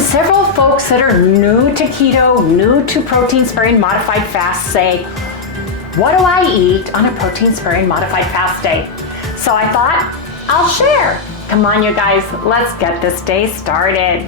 several folks that are new to keto, new to protein sparing modified fast say, what do I eat on a protein sparing modified fast day? So I thought I'll share. Come on, you guys, let's get this day started.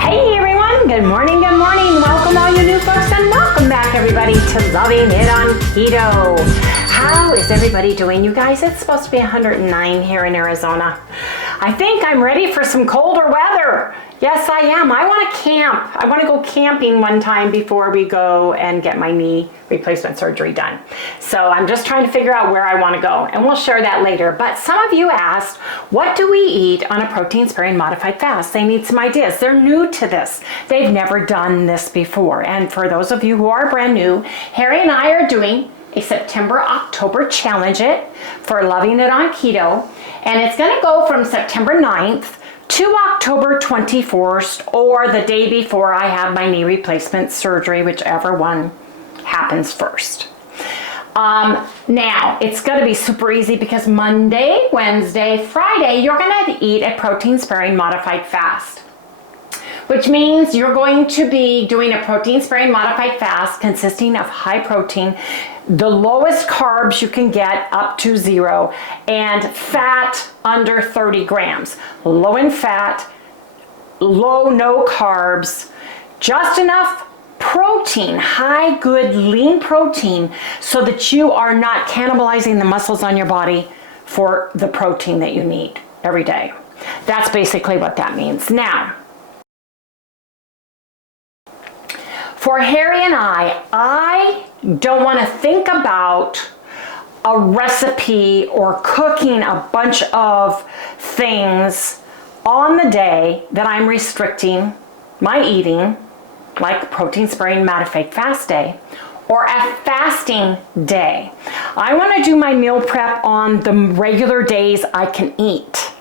Hey everyone, good morning, good morning. Welcome all you new folks and welcome back everybody to Loving It on Keto. How is everybody doing, you guys? It's supposed to be 109 here in Arizona. I think I'm ready for some colder weather. Yes, I am. I want to camp. I want to go camping one time before we go and get my knee replacement surgery done. So I'm just trying to figure out where I want to go, and we'll share that later. But some of you asked, what do we eat on a protein sparing modified fast? They need some ideas. They're new to this. They've never done this before. And for those of you who are brand new, Harry and I are doing a September-October challenge it for Loving It on Keto. And it's going to go from September 9th to October 21st, or the day before I have my knee replacement surgery, whichever one happens first. Now, it's going to be super easy because Monday, Wednesday, Friday, you're going to eat a protein sparing modified fast, which means you're going to be doing a protein sparing modified fast consisting of high protein, the lowest carbs you can get up to 0, and fat under 30 grams. Low in fat, low no carbs, just enough protein, high good lean protein, so that you are not cannibalizing the muscles on your body for the protein that you need every day. That's basically what that means. Now, for Harry and I don't want to think about a recipe or cooking a bunch of things on the day that I'm restricting my eating, like protein sparing modified fast day or a fasting day. I want to do my meal prep on the regular days I can eat.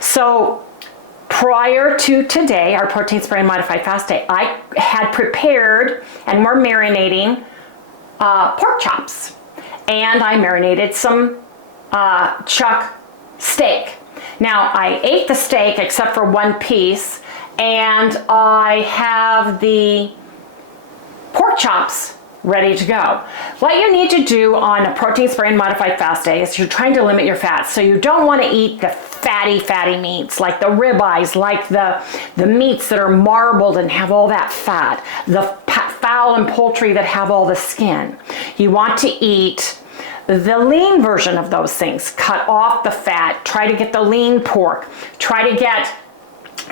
So prior to today, our protein sparing modified fast day, I had prepared and we're marinating pork chops. And I marinated some chuck steak. Now, I ate the steak except for one piece, and I have the pork chops ready to go. What you need to do on a protein sparing modified fast day is you're trying to limit your fats. So you don't want to eat the fatty meats, like the ribeyes, like the meats that are marbled and have all that fat, the fowl and poultry that have all the skin. You want to eat the lean version of those things. Cut off the fat, try to get the lean pork, try to get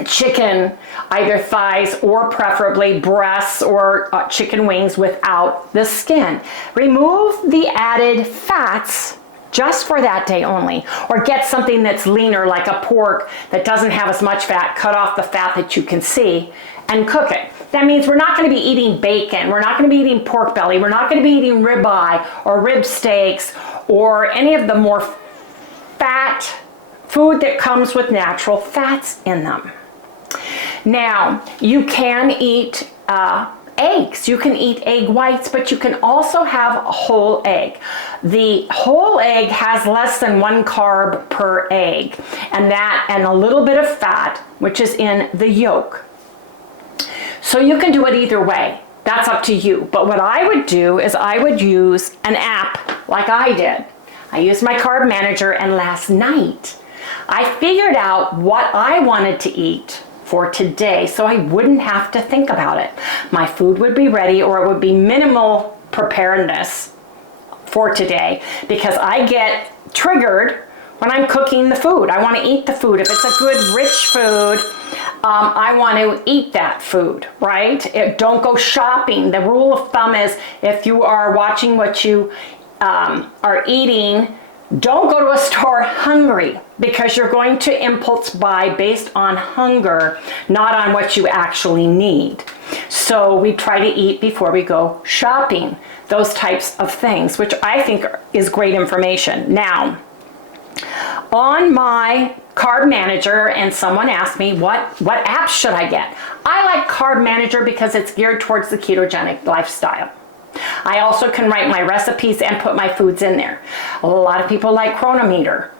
chicken, either thighs or preferably breasts or chicken wings without the skin. Remove the added fats just for that day only, or get something that's leaner like a pork that doesn't have as much fat. Cut off the fat that you can see and cook it. That means we're not going to be eating bacon, we're not going to be eating pork belly, we're not going to be eating ribeye or rib steaks or any of the more fat food that comes with natural fats in them. Now, you can eat eggs. You can eat egg whites, but you can also have a whole egg. The whole egg has less than 1 carb per egg, and a little bit of fat, which is in the yolk. So you can do it either way. That's up to you. But what I would do is I would use an app like I did. I used my carb manager, and last night I figured out what I wanted to eat for today so I wouldn't have to think about it. My food would be ready, or it would be minimal preparedness for today, because I get triggered when I'm cooking the food. I want to eat the food. If it's a good rich food, I want to eat that food, right? Don't go shopping. The rule of thumb is if you are watching what you are eating, don't go to a store hungry, because you're going to impulse buy based on hunger, not on what you actually need. So we try to eat before we go shopping, those types of things, which I think is great information. Now, on my Carb Manager, and someone asked me what apps should I get. I like Carb Manager because it's geared towards the ketogenic lifestyle. I also can write my recipes and put my foods in there. A lot of people like Chronometer.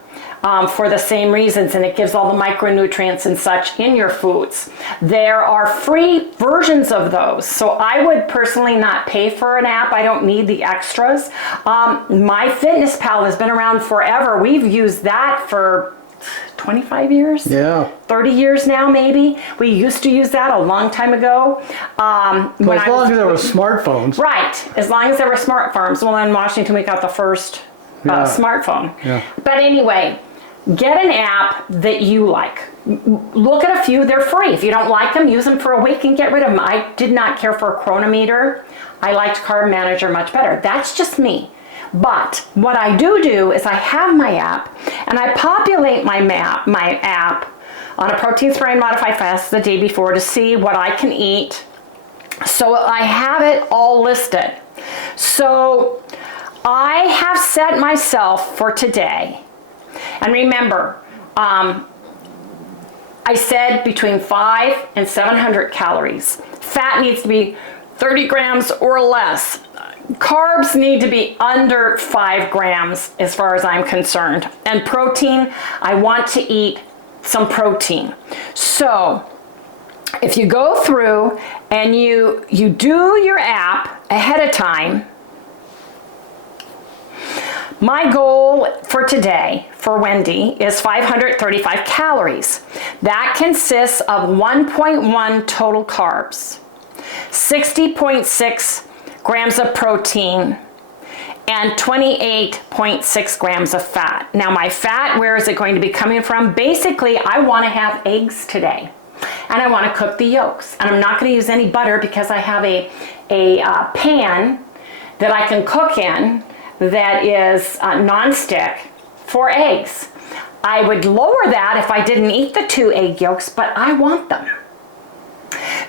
For the same reasons, and it gives all the micronutrients and such in your foods. There are free versions of those, so I would personally not pay for an app. I don't need the extras. MyFitnessPal has been around forever. We've used that for 25 years? Yeah. 30 years now, maybe. We used to use that a long time ago. Well, as long as there were smartphones. Right, as long as there were smartphones. Well, in Washington, we got the first smartphone. Yeah. But anyway, get an app that you like. Look at a few, they're free. If you don't like them, use them for a week and get rid of them. I did not care for a Chronometer. I liked Carb Manager much better. That's just me. But what I do is I have my app and I populate my app on a protein sparing modified fast the day before to see what I can eat. So I have it all listed. So I have set myself for today. And remember, I said between 500 and 700 calories. Fat needs to be 30 grams or less. Carbs need to be under 5 grams as far as I'm concerned. And protein, I want to eat some protein. So if you go through and you do your app ahead of time, my goal for today, for Wendy, is 535 calories. That consists of 1.1 total carbs, 60.6 grams of protein, and 28.6 grams of fat. Now my fat, where is it going to be coming from? Basically, I want to have eggs today, and I want to cook the yolks. And I'm not going to use any butter because I have a pan that I can cook in that is non-stick for eggs. I would lower that if I didn't eat the 2 egg yolks, but I want them.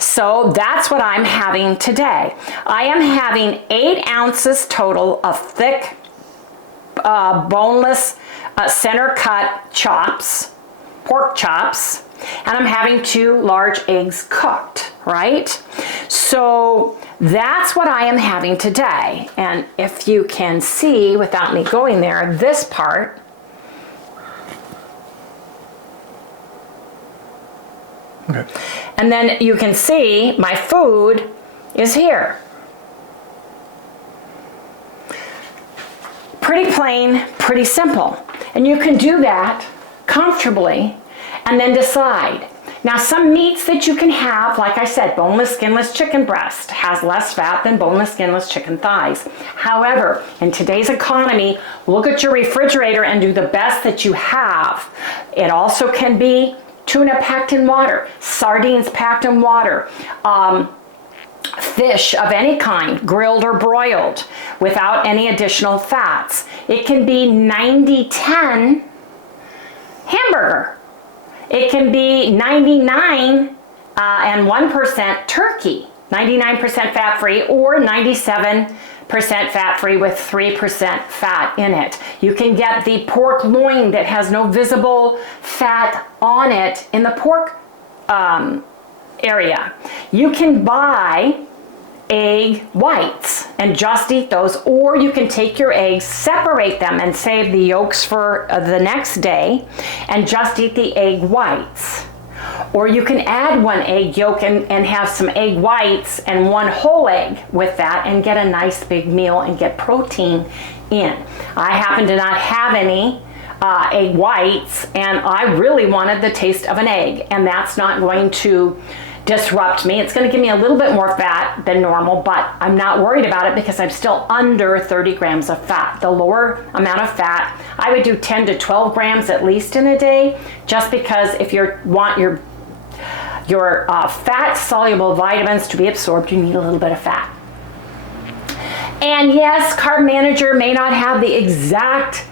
So that's what I'm having today. I am having 8 ounces total of thick, boneless, center cut chops, pork chops, and I'm having 2 large eggs cooked, right? So that's what I am having today. And if you can see, without me going there, this part, okay. And then you can see my food is here. Pretty plain, pretty simple. And you can do that comfortably and then decide. Now, some meats that you can have, like I said, boneless, skinless chicken breast has less fat than boneless, skinless chicken thighs. However, in today's economy, look at your refrigerator and do the best that you have. It also can be tuna packed in water, sardines packed in water, fish of any kind, grilled or broiled, without any additional fats. It can be 90-10 hamburger. It can be 99 and 1% turkey, 99% fat-free, or 97% fat-free with 3% fat in it. You can get the pork loin that has no visible fat on it in the pork area. You can buy egg whites and just eat those, or you can take your eggs, separate them, and save the yolks for the next day and just eat the egg whites. Or you can add 1 egg yolk and have some egg whites and 1 whole egg with that and get a nice big meal and get protein in. I happen to not have any egg whites, and I really wanted the taste of an egg, and that's not going to disrupt me. It's going to give me a little bit more fat than normal, but I'm not worried about it because I'm still under 30 grams of fat. The lower amount of fat, I would do 10 to 12 grams at least in a day, just because if you want your fat soluble vitamins to be absorbed, you need a little bit of fat. And yes, Carb Manager may not have the exact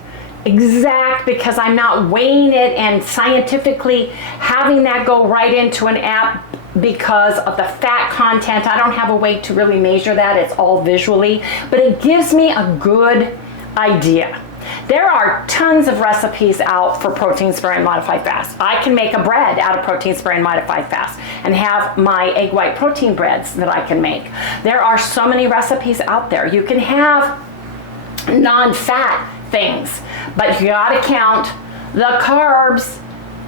because I'm not weighing it and scientifically having that go right into an app because of the fat content. I don't have a way to really measure that. It's all visually, but it gives me a good idea. There are tons of recipes out for protein sparing modified fast. I can make a bread out of protein sparing modified fast and have my egg white protein breads that I can make. There are so many recipes out there. You can have non-fat things, but you gotta count the carbs,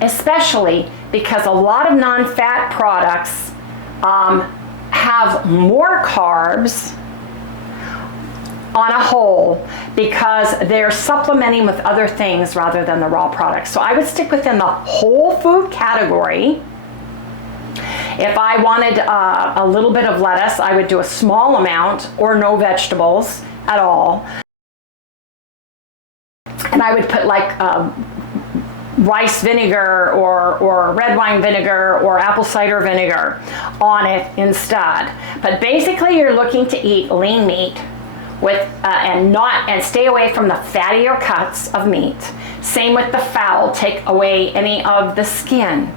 especially because a lot of non-fat products have more carbs on a whole because they're supplementing with other things rather than the raw products. So I would stick within the whole food category. If I wanted a little bit of lettuce, I would do a small amount or no vegetables at all. And I would put like rice vinegar or red wine vinegar or apple cider vinegar on it instead. But basically you're looking to eat lean meat with and stay away from the fattier cuts of meat. Same with the fowl, take away any of the skin.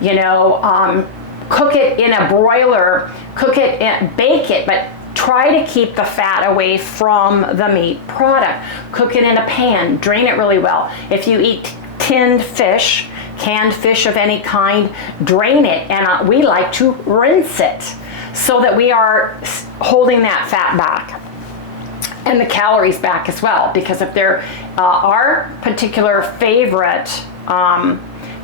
You know, cook it in a broiler, cook it and bake it, but try to keep the fat away from the meat product. Cook it in a pan, drain it really well. If you eat tinned fish, canned fish of any kind, drain it, and we like to rinse it so that we are holding that fat back and the calories back as well, because if they're our particular favorite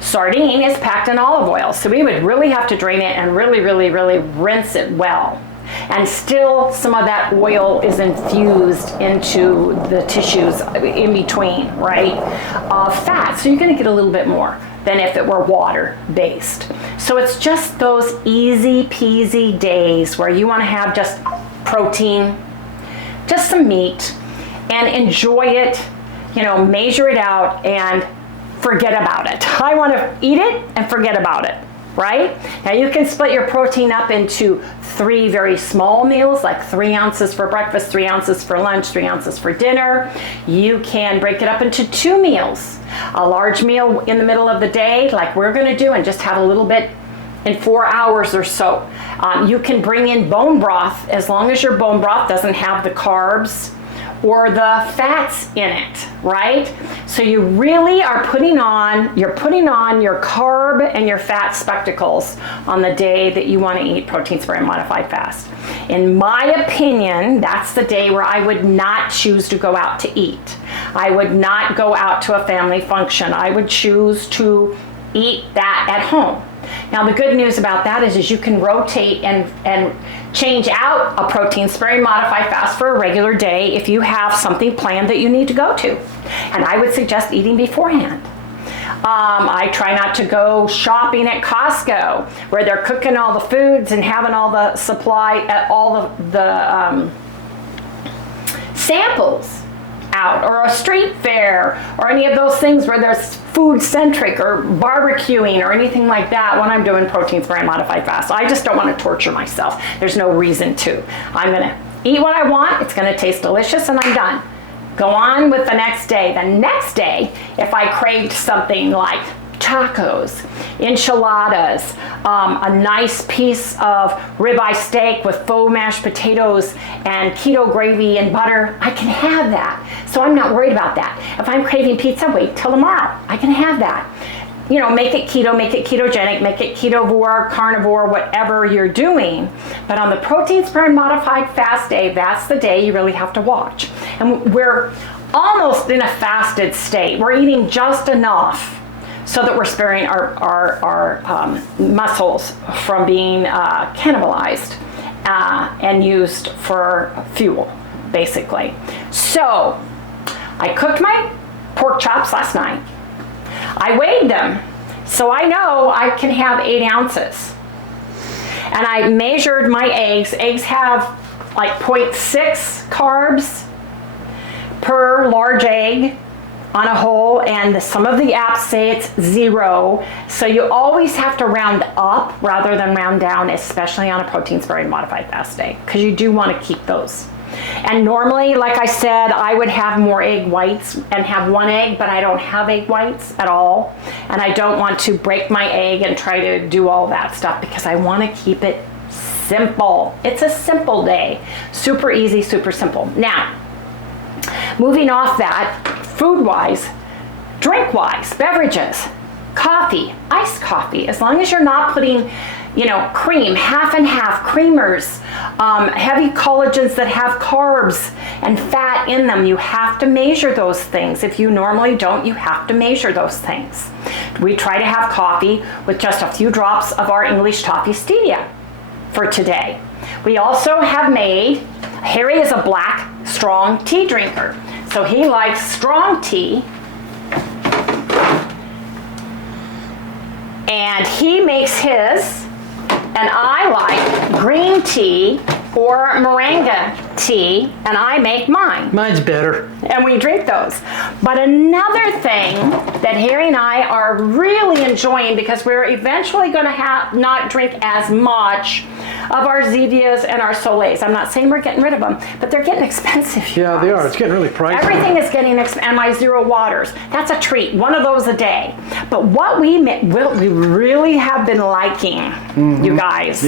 sardine is packed in olive oil, so we would really have to drain it and really rinse it well. And still some of that oil is infused into the tissues in between, right? Fat, so you're gonna get a little bit more than if it were water based. So it's just those easy peasy days where you wanna have just protein, just some meat, and enjoy it, you know, measure it out and forget about it. I wanna eat it and forget about it. Right? Now you can split your protein up into 3 very small meals, like 3 ounces for breakfast, 3 ounces for lunch, 3 ounces for dinner. You can break it up into 2 meals. A large meal in the middle of the day, like we're gonna do, and just have a little bit in 4 hours or so. You can bring in bone broth as long as your bone broth doesn't have the carbs or the fats in it, right? So you really are putting on your carb and your fat spectacles on the day that you want to eat protein sparing modified fast. In my opinion, that's the day where I would not choose to go out to eat. I would not go out to a family function. I would choose to eat that at home. Now the good news about that is you can rotate and change out a protein sparing modified fast for a regular day if you have something planned that you need to go to. And I would suggest eating beforehand. I try not to go shopping at Costco where they're cooking all the foods and having all the supply, all the samples out, or a street fair, or any of those things where there's food centric or barbecuing or anything like that when I'm doing protein sparing modified fast. I just don't want to torture myself. There's no reason to. I'm gonna eat what I want, it's gonna taste delicious, and I'm done. Go on with the next day. The next day, if I craved something like tacos, enchiladas, a nice piece of ribeye steak with faux mashed potatoes and keto gravy and butter, I can have that. So I'm not worried about that. If I'm craving pizza, wait till tomorrow. I can have that. You know, make it keto, make it ketogenic, make it ketovore, carnivore, whatever you're doing. But on the protein sparing modified fast day, that's the day you really have to watch. And we're almost in a fasted state. We're eating just enough so that we're sparing our muscles from being cannibalized and used for fuel, basically. So I cooked my pork chops last night. I weighed them, so I know I can have 8 ounces. And I measured my eggs. Eggs have like 0.6 carbs per large egg on a whole, and some of the apps say it's 0. So you always have to round up rather than round down, especially on a protein sparing modified fast day, because you do want to keep those. And normally, like I said, I would have more egg whites and have 1 egg, but I don't have egg whites at all. And I don't want to break my egg and try to do all that stuff because I want to keep it simple. It's a simple day. Super easy, super simple. Now, moving off that, food-wise, drink-wise, beverages, coffee, iced coffee, as long as you're not putting, you know, cream, half and half, creamers, heavy collagens that have carbs and fat in them. You have to measure those things. If you normally don't, you have to measure those things. We try to have coffee with just a few drops of our English toffee stevia for today. We also have made, Harry is a black, strong tea drinker. So he likes strong tea. And he makes his, and I like green tea or moringa tea, and I make mine. Mine's better. And we drink those. But another thing that Harry and I are really enjoying, because we're eventually going to not drink as much of our Zevias and our Soleils. I'm not saying we're getting rid of them, but they're getting expensive. Yeah, they are. It's getting really pricey. Everything is getting expensive. And my Zero Waters. That's a treat. One of those a day. But what we really have been liking, you guys,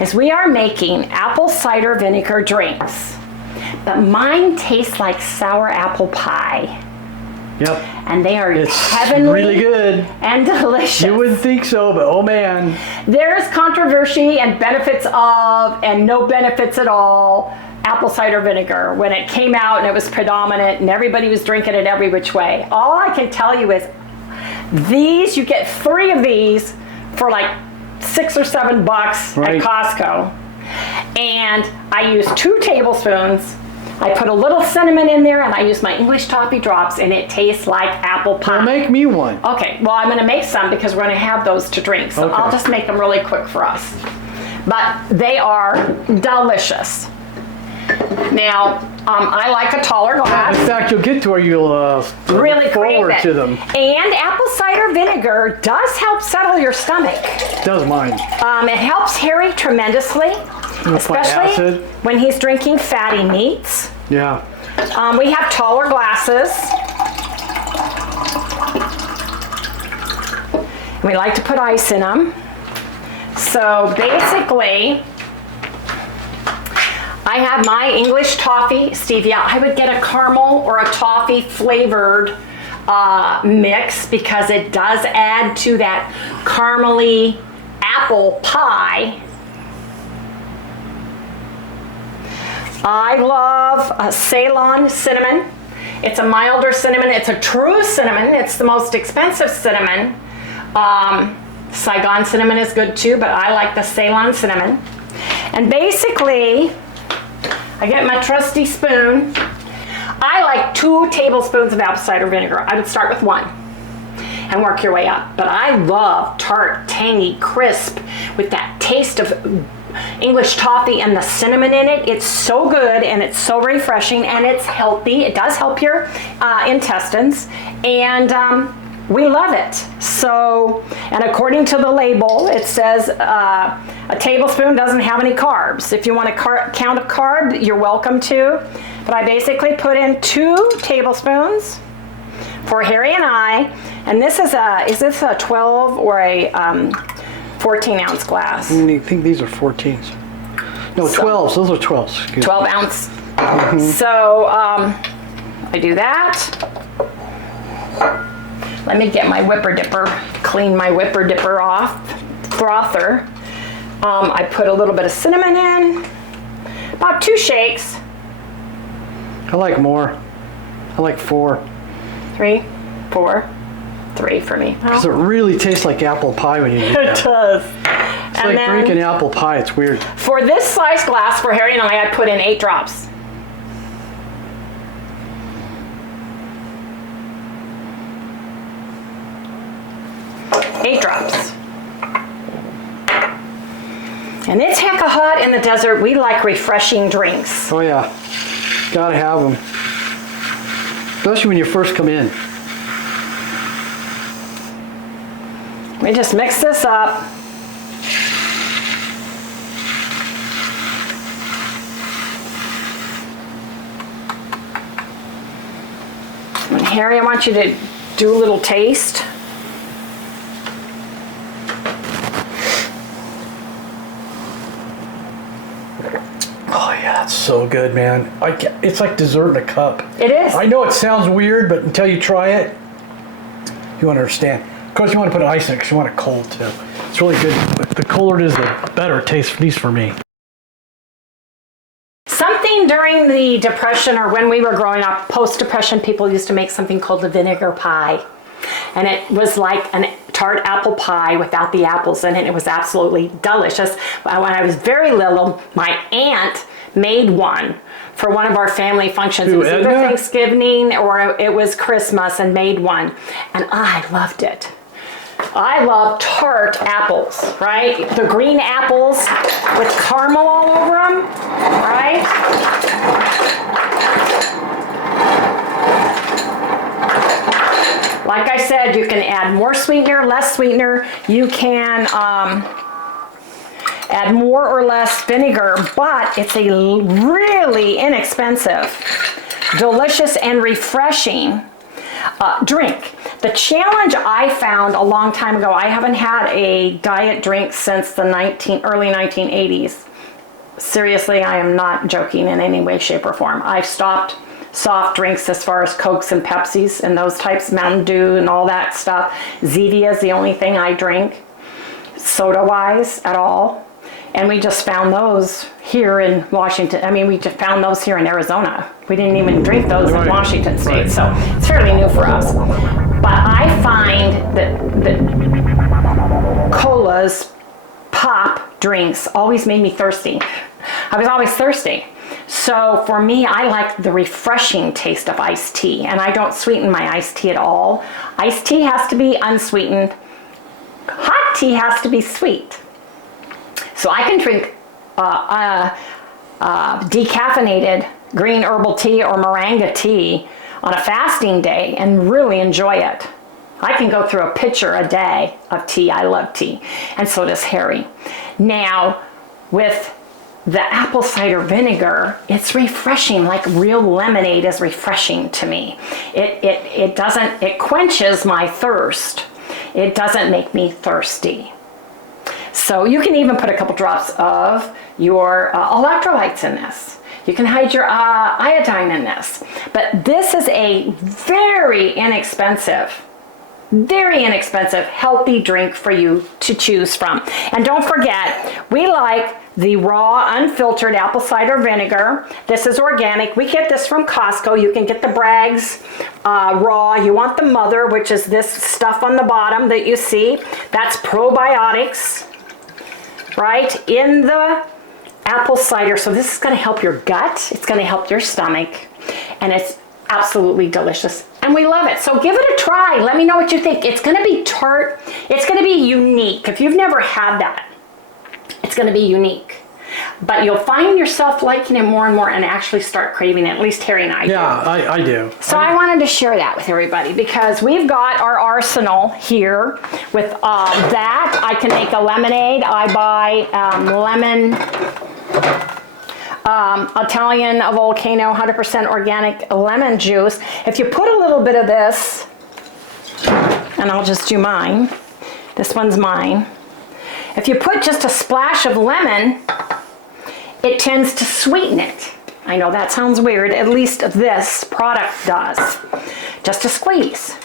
is we are making apple cider vinegar drinks. But mine tastes like sour apple pie. Yep. And they are it's heavenly really good and delicious. You wouldn't think so, but oh man. There's controversy and benefits of and no benefits at all apple cider vinegar when it came out and it was predominant and everybody was drinking it every which way. All I can tell you is these, you get 3 of these for like $6 or $7 at Costco. And I use 2 tablespoons. I put a little cinnamon in there and I use my English toffee drops and it tastes like apple pie. Well, make me one. Okay, well I'm going to make some because we're going to have those to drink. So I'll just make them really quick for us. But they are delicious. Now, I like a taller glass. In fact, you'll get to where you'll really look forward to them. And apple cider vinegar does help settle your stomach. It does mine. It helps Harry tremendously, especially when he's drinking fatty meats. Yeah. We have taller glasses. We like to put ice in them. So basically, I have my English toffee stevia. I would get a caramel or a toffee flavored mix because it does add to that caramely apple pie. I love Ceylon cinnamon. It's a milder cinnamon. It's a true cinnamon. It's the most expensive cinnamon. Saigon cinnamon is good too, but I like the Ceylon cinnamon. And basically, I get my trusty spoon. I like 2 tablespoons of apple cider vinegar. I would start with 1 and work your way up. But I love tart, tangy, crisp with that taste of English toffee and the cinnamon in it. It's so good and it's so refreshing and it's healthy. It does help your intestines and we love it. So, and according to the label, it says a tablespoon doesn't have any carbs. If you want to count a carb, you're welcome to. But I basically put in 2 tablespoons for Harry and I. And this is this a 12 or a 14 ounce glass? I think these are 14s. No, 12s. Those are 12s. 12 ounce. So I do that. Let me get my whipper dipper, clean my whipper dipper off, frother. I put a little bit of cinnamon in, about 2 shakes. I like more. I like 4. 3, 4, 3 for me. Because it really tastes like apple pie when you eat that. It does. It's like drinking apple pie. It's weird. For this size glass for Harry and I put in 8 drops. And it's hecka hot in the desert. We like refreshing drinks. Oh yeah, gotta have them. Especially when you first come in. We just mix this up. And Harry, I want you to do a little taste. so good, man. It's like dessert in a cup. It is. I know it sounds weird, but until you try it, you won't understand. Of course, you want to put ice in it because you want it cold too. It's really good. The colder it is, the better it tastes, at least for me. Something during the Depression, or when we were growing up, post-Depression, people used to make something called the vinegar pie. And it was like a tart apple pie without the apples in it. It was absolutely delicious. When I was very little, my aunt made one for one of our family functions. It was either Thanksgiving or it was Christmas, and made one. And I loved it. I love tart apples, right? The green apples with caramel all over them, right? Like I said, you can add more sweetener, less sweetener. You can add more or less vinegar, but it's a really inexpensive, delicious, and refreshing drink. The challenge I found a long time ago, I haven't had a diet drink since the early 1980s. Seriously, I am not joking in any way, shape, or form. I've stopped soft drinks as far as Cokes and Pepsis and those types, Mountain Dew and all that stuff. Zevia is the only thing I drink, soda-wise, at all. And we just found those here in Washington. I mean, we just found those here in Arizona. We didn't even drink those in Washington State, so it's fairly new for us. But I find that colas, pop drinks always made me thirsty. I was always thirsty. So for me, I like the refreshing taste of iced tea, and I don't sweeten my iced tea at all. Iced tea has to be unsweetened. Hot tea has to be sweet. So I can drink decaffeinated green herbal tea or moringa tea on a fasting day and really enjoy it. I can go through a pitcher a day of tea. I love tea, and so does Harry. Now, with the apple cider vinegar, it's refreshing, like real lemonade is refreshing to me. It quenches my thirst. It doesn't make me thirsty. So you can even put a couple drops of your electrolytes in this. You can hide your iodine in this. But this is a very inexpensive, healthy drink for you to choose from. And don't forget, we like the raw, unfiltered apple cider vinegar. This is organic. We get this from Costco. You can get the Bragg's raw. You want the mother, which is this stuff on the bottom that you see. That's probiotics, right, in the apple cider. So this is going to help your gut. It's going to help your stomach. And it's absolutely delicious. And we love it. So give it a try. Let me know what you think. It's going to be tart. It's going to be unique. If you've never had that, it's going to be unique. But you'll find yourself liking it more and more and actually start craving it. At least Harry and I do. Yeah, I do. So I wanted to share that with everybody because we've got our arsenal here with that. I can make a lemonade. I buy lemon Italian volcano 100% organic lemon juice. If you put a little bit of this, and I'll just do mine. This one's mine. If you put just a splash of lemon, it tends to sweeten it. I know that sounds weird, at least this product does. Just a squeeze.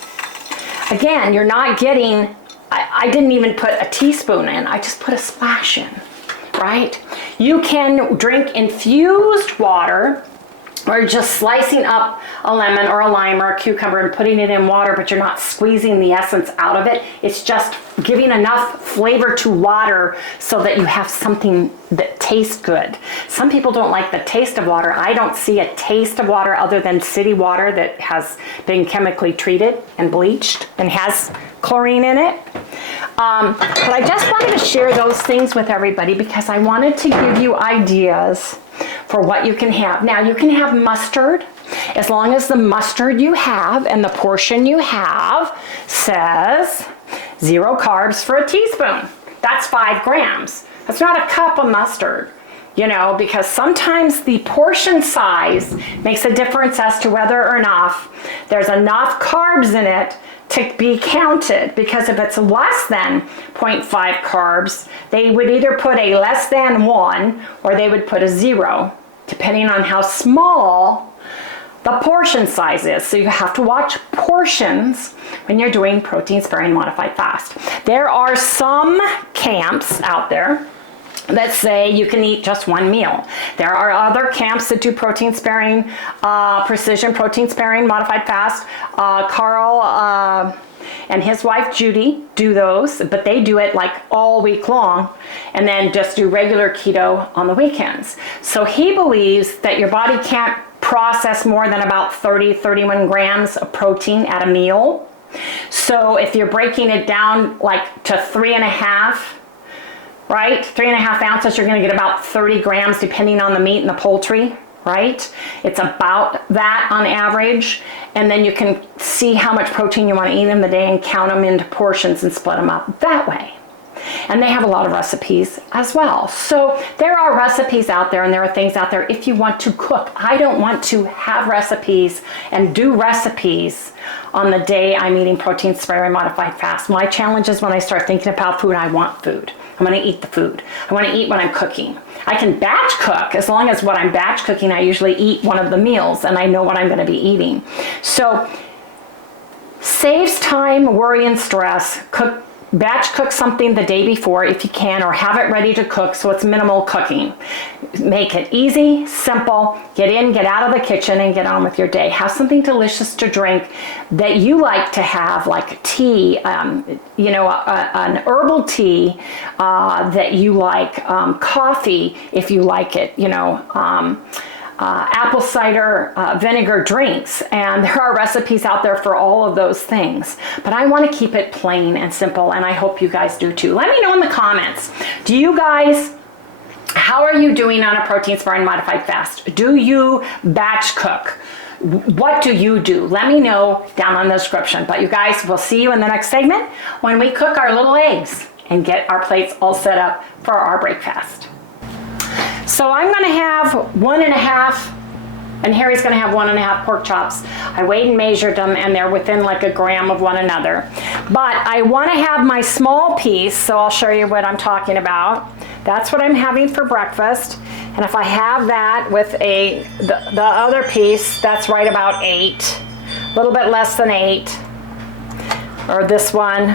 Again, you're not getting, I didn't even put a teaspoon in, I just put a splash in, right? You can drink infused water, or just slicing up a lemon or a lime or a cucumber and putting it in water, but you're not squeezing the essence out of it. It's just giving enough flavor to water so that you have something that tastes good. Some people don't like the taste of water. I don't see a taste of water other than city water that has been chemically treated and bleached and has chlorine in it. But I just wanted to share those things with everybody because I wanted to give you ideas for what you can have. Now you can have mustard as long as the mustard you have and the portion you have says 0 carbs for a teaspoon. That's 5 grams. That's not a cup of mustard, you know, because sometimes the portion size makes a difference as to whether or not there's enough carbs in it to be counted, because if it's less than 0.5 carbs, they would either put a less than 1 or they would put a 0. depending on how small the portion size is. So you have to watch portions when you're doing protein sparing modified fast. There are some camps out there that say you can eat just one meal. There are other camps that do protein sparing, precision protein sparing modified fast. Carl and his wife Judy do those, but they do it like all week long and then just do regular keto on the weekends. So he believes that your body can't process more than about 31 grams of protein at a meal. So if you're breaking it down like to 3.5, right? 3.5 ounces, you're going to get about 30 grams depending on the meat and the poultry, right? It's about that on average. And then you can see how much protein you want to eat in the day and count them into portions and split them up that way. And they have a lot of recipes as well. So there are recipes out there and there are things out there if you want to cook. I don't want to have recipes and do recipes on the day I'm eating protein sparing modified fast. My challenge is when I start thinking about food, I want food. I'm going to eat the food. I want to eat when I'm cooking. I can batch cook as long as what I'm batch cooking, I usually eat one of the meals and I know what I'm going to be eating. So saves time, worry, and stress. Batch cook something the day before if you can, or have it ready to cook so it's minimal cooking. Make it easy, simple, get in, get out of the kitchen and get on with your day. Have something delicious to drink that you like to have, like tea, you know, an herbal tea that you like, coffee if you like it, you know, apple cider vinegar drinks, and there are recipes out there for all of those things, but I want to keep it plain and simple, and I hope you guys do too. Let me know in the comments, do you guys, how are you doing on a protein sparing modified fast? Do you batch cook? What do you do? Let me know down in the description. But you guys, we'll see you in the next segment when we cook our little eggs and get our plates all set up for our breakfast. So I'm going to have 1.5, and Harry's going to have 1.5 pork chops. I weighed and measured them, and they're within like a gram of one another. But I want to have my small piece, so I'll show you what I'm talking about. That's what I'm having for breakfast. And if I have that with the other piece, that's right about 8, a little bit less than 8. Or this one.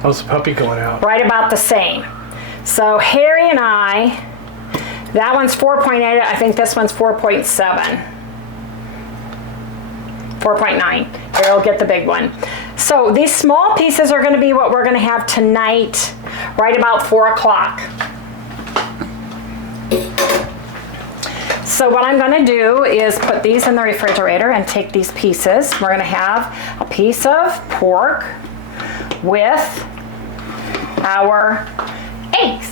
How's the puppy going out? Right about the same. So Harry and I, that one's 4.8, I think this one's 4.7. 4.9. Here, I'll get the big one. So these small pieces are going to be what we're going to have tonight, right about 4 o'clock. So what I'm going to do is put these in the refrigerator and take these pieces. We're going to have a piece of pork with our eggs.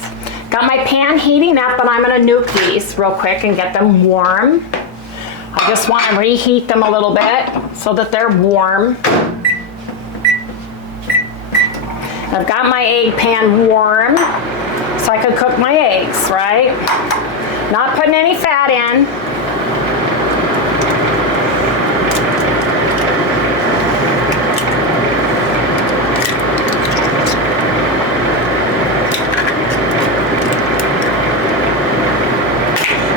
Got my pan heating up, and I'm going to nuke these real quick and get them warm. I just want to reheat them a little bit so that they're warm. I've got my egg pan warm so I could cook my eggs, right? Not putting any fat in.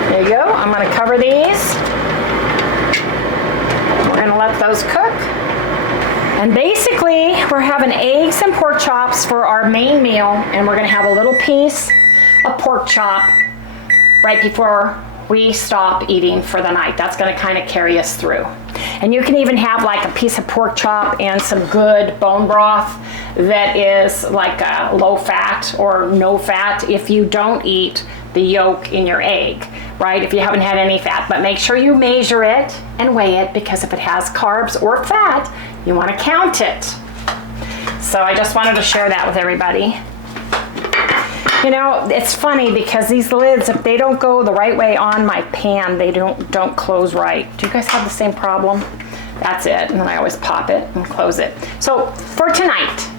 There you go. I'm going to cover these. We're going to let those cook. And basically, we're having eggs and pork chops for our main meal, and we're going to have a little piece of pork chop right before we stop eating for the night. That's going to kind of carry us through. And you can even have like a piece of pork chop and some good bone broth that is like a low fat or no fat if you don't eat the yolk in your egg, right? If you haven't had any fat, but make sure you measure it and weigh it, because if it has carbs or fat, you want to count it. So I just wanted to share that with everybody. You know, it's funny because these lids, if they don't go the right way on my pan, they don't close right. Do you guys have the same problem? That's it. And then I always pop it and close it. So for tonight,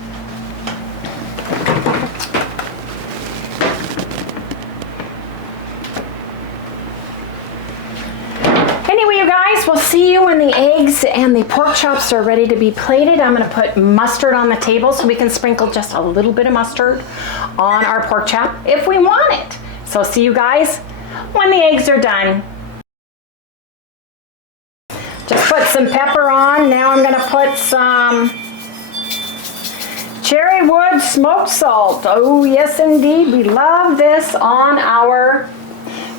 anyway, you guys, we'll see you when the eggs and the pork chops are ready to be plated. I'm going to put mustard on the table so we can sprinkle just a little bit of mustard on our pork chop if we want it. So see you guys when the eggs are done. Just put some pepper on. Now I'm gonna put some cherry wood smoked salt. Oh yes indeed, we love this on our,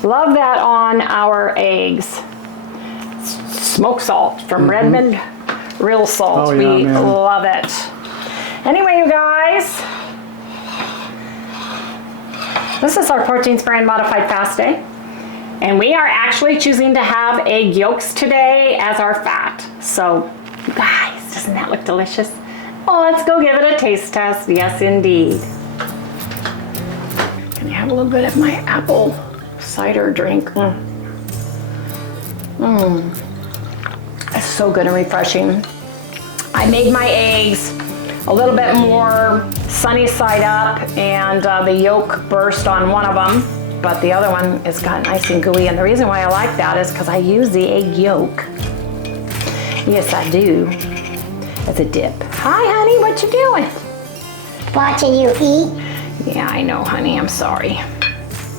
love that on our eggs. Smoked salt from Redmond Real Salt. Oh, yeah, we man. love it. Anyway, you guys, this is our protein spray and modified fast day. And we are actually choosing to have egg yolks today as our fat. So, you guys, doesn't that look delicious? Oh, let's go give it a taste test. Yes, indeed. Can I have a little bit of my apple cider drink? It's so good and refreshing. I made my eggs a little bit more sunny side up, and the yolk burst on one of them, but the other one is got nice and gooey. And the reason why I like that is because I use the egg yolk. Yes, I do. As a dip. Hi, honey, what you doing? Watching you eat. Yeah, I know, honey, I'm sorry.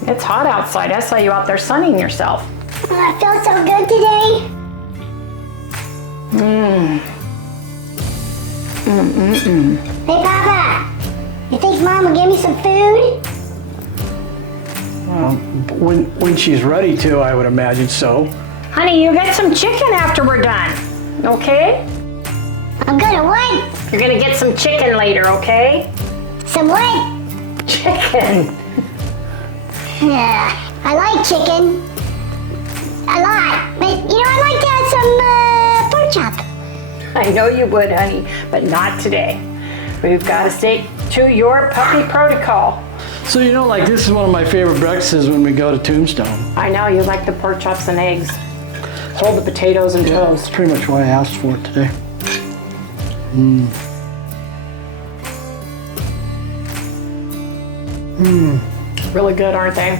It's hot outside. I saw you out there sunning yourself. I feel so good today. Hey, Papa. You think Mom will give me some food? When she's ready to, I would imagine so. Honey, you get some chicken after we're done, okay? I'm gonna what? You're gonna get some chicken later, okay? Some what? Chicken. Yeah, I like chicken. A lot. But, you know, I'd like to have some pork chop. I know you would, honey, but not today. We've got to stick to your puppy protocol. So you know, like this is one of my favorite breakfasts when we go to Tombstone. I know you like the pork chops and eggs. Hold the potatoes and toast. That's pretty much why I asked for it today. Really good, aren't they?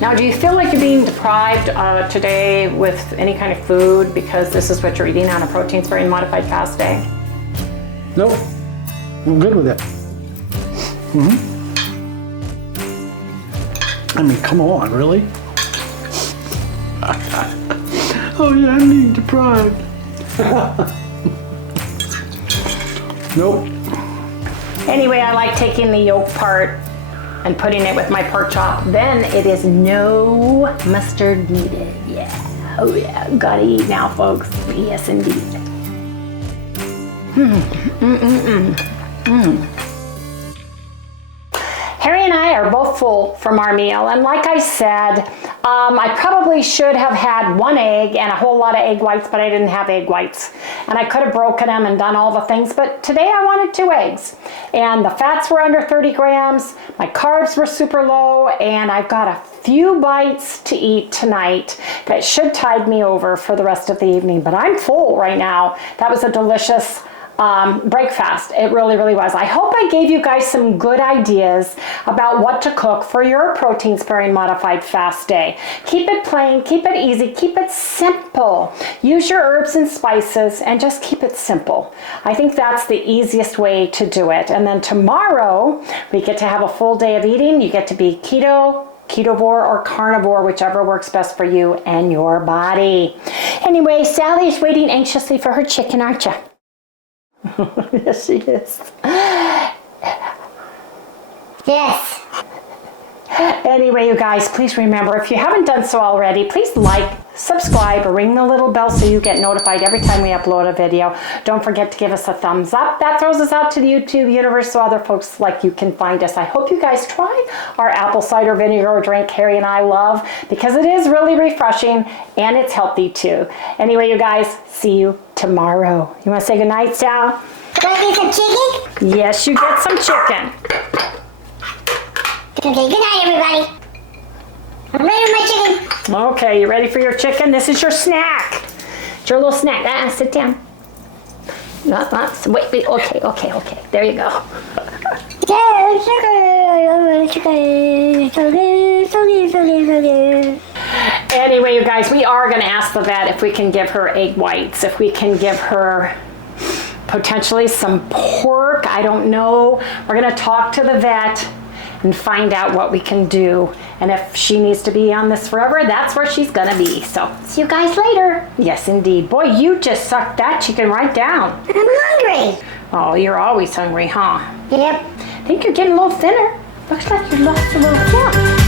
Now, do you feel like you're being deprived today with any kind of food because this is what you're eating on a protein spray and modified fast day? Nope, I'm good with it. I mean, come on, really? Oh yeah, I'm being deprived. Nope. Anyway, I like taking the yolk part and putting it with my pork chop. Then it is no mustard needed. Yeah. Oh yeah. Gotta eat now, folks. Yes, indeed. Harry and I are both full from our meal, and like I said, I probably should have had one egg and a whole lot of egg whites, but I didn't have egg whites. And I could have broken them and done all the things, but today I wanted 2 eggs. And the fats were under 30 grams, my carbs were super low, and I've got a few bites to eat tonight that should tide me over for the rest of the evening. But I'm full right now. That was a delicious breakfast. It really, really was. I hope I gave you guys some good ideas about what to cook for your protein sparing modified fast day. Keep it plain, keep it easy, keep it simple. Use your herbs and spices and just keep it simple. I think that's the easiest way to do it. And then tomorrow we get to have a full day of eating. You get to be keto, ketovore, or carnivore, whichever works best for you and your body. Anyway, Sally is waiting anxiously for her chicken, aren't you? Yes, she is. Yes. Anyway, you guys, please remember, if you haven't done so already, please like, subscribe, or ring the little bell so you get notified every time we upload a video. Don't forget to give us a thumbs up. That throws us out to the YouTube universe so other folks like you can find us. I hope you guys try our apple cider vinegar drink Harry and I love, because it is really refreshing and it's healthy too. Anyway, you guys, see you tomorrow. You want to say goodnight, Sal? Do I get some chicken? Yes, you get some chicken. Okay, good night, everybody. I'm ready with my chicken. Okay, you ready for your chicken? This is your snack. It's your little snack. Sit down. Wait, okay. There you go. Anyway, you guys, we are going to ask the vet if we can give her egg whites, if we can give her potentially some pork. I don't know. We're going to talk to the vet and find out what we can do. And if she needs to be on this forever, that's where she's gonna be. So, See you guys later. yes, indeed. Boy, you just sucked that chicken right down. I'm hungry. Oh, you're always hungry, huh? Yep. I think you're getting a little thinner. Looks like you lost a little fat.